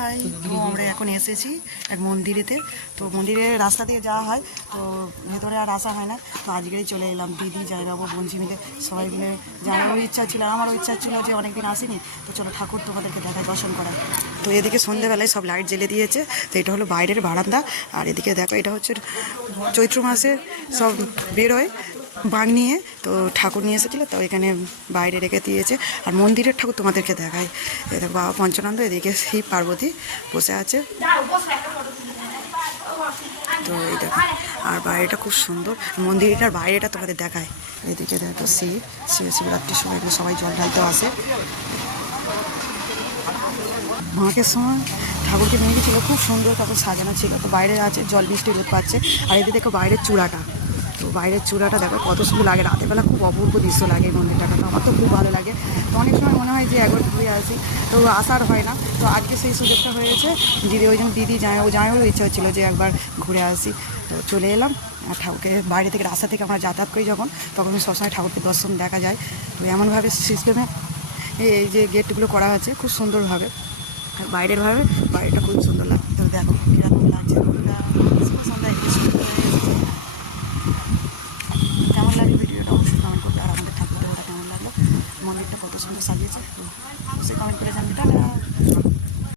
High, তো আমরা এখন এসেছি এক মন্দিরেতে। তো মন্দিরের রাস্তা দিয়ে যাওয়া হয়, তো ভেতরে আর আসা হয় না। তো আজকেই চলে এলাম, দিদি জায়গাবো বোনঝি মিলে সবাই মিলে যাওয়ারও ইচ্ছা ছিল, আমারও ইচ্ছা ছিল যে অনেকদিন আসিনি, তো চলো ঠাকুর তোমাদেরকে দেখায়, দর্শন করা। তো এদিকে সন্ধ্যেবেলায় সব লাইট জ্বেলে দিয়েছে। তো এটা হলো বাইরের বারান্দা, আর এদিকে দেখো এটা হচ্ছে চৈত্র মাসে সব বেরোয় বাঘ নিয়ে, তো ঠাকুর নিয়ে এসেছিলো, তো এখানে বাইরে রেখে দিয়েছে। আর মন্দিরের ঠাকুর তোমাদেরকে দেখায়, এদিকে বাবা পঞ্চানন্দ, এদিকে শিব পার্বতী বসে আছে। তো এই দেখো, আর বাইরেটা খুব সুন্দর, মন্দিরটার বাইরেটা তোমাদের দেখায়। এদিকে দেখো শিবরাত্রির সময় এখানে সবাই জল ঢালতেও আসে। মাঘের সময় ঠাকুরকে নিয়ে গেছিলো, খুব সুন্দর ঠাকুর সাজানো ছিল। তো বাইরে আছে, জল বৃষ্টি রোদ পাচ্ছে। আর এদিকে দেখো বাইরের চূড়াটা, তো বাইরের চূড়াটা দেখো কত সুন্দর লাগে, রাতের বেলা খুব অপূর্ব দৃশ্য লাগে এই মন্দিরটাটা। তো আমার তো খুব ভালো লাগে। তো অনেক সময় মনে হয় যে একবার ঘুরে আসি, তো আসার হয় না। তো আজকে সেই সুযোগটা হয়েছে, দিদি ওই জন্য দিদি জামাইবাবুর ইচ্ছা হচ্ছিলো যে একবার ঘুরে আসি। তো চলে এলাম। আর ঠাকুরকে বাইরে থেকে, রাস্তা থেকে আমরা যাতায়াত করি যখন, তখন সবসময় ঠাকুরকে দর্শন দেখা যায়। তো এমনভাবে সিস্টেমে এই যে গেটগুলো করা হয়েছে খুব সুন্দরভাবে, বাইরের ভাবে বাড়িটা খুব সুন্দর লাগছে। তো দেখো কীরকম লাগছে রোদটা, সন্ধ্যায় কি সুন্দর হয়ে এসেছে। কেমন লাগে ভিডিওটা অবশ্যই কমেন্ট করতে। আর আমাদের ঠাকুর দেওয়াটা কেমন লাগলো, মন্দিরটা কত সুন্দর সাজিয়েছে, তো অবশ্যই কমেন্ট করে জানবে। টাটা।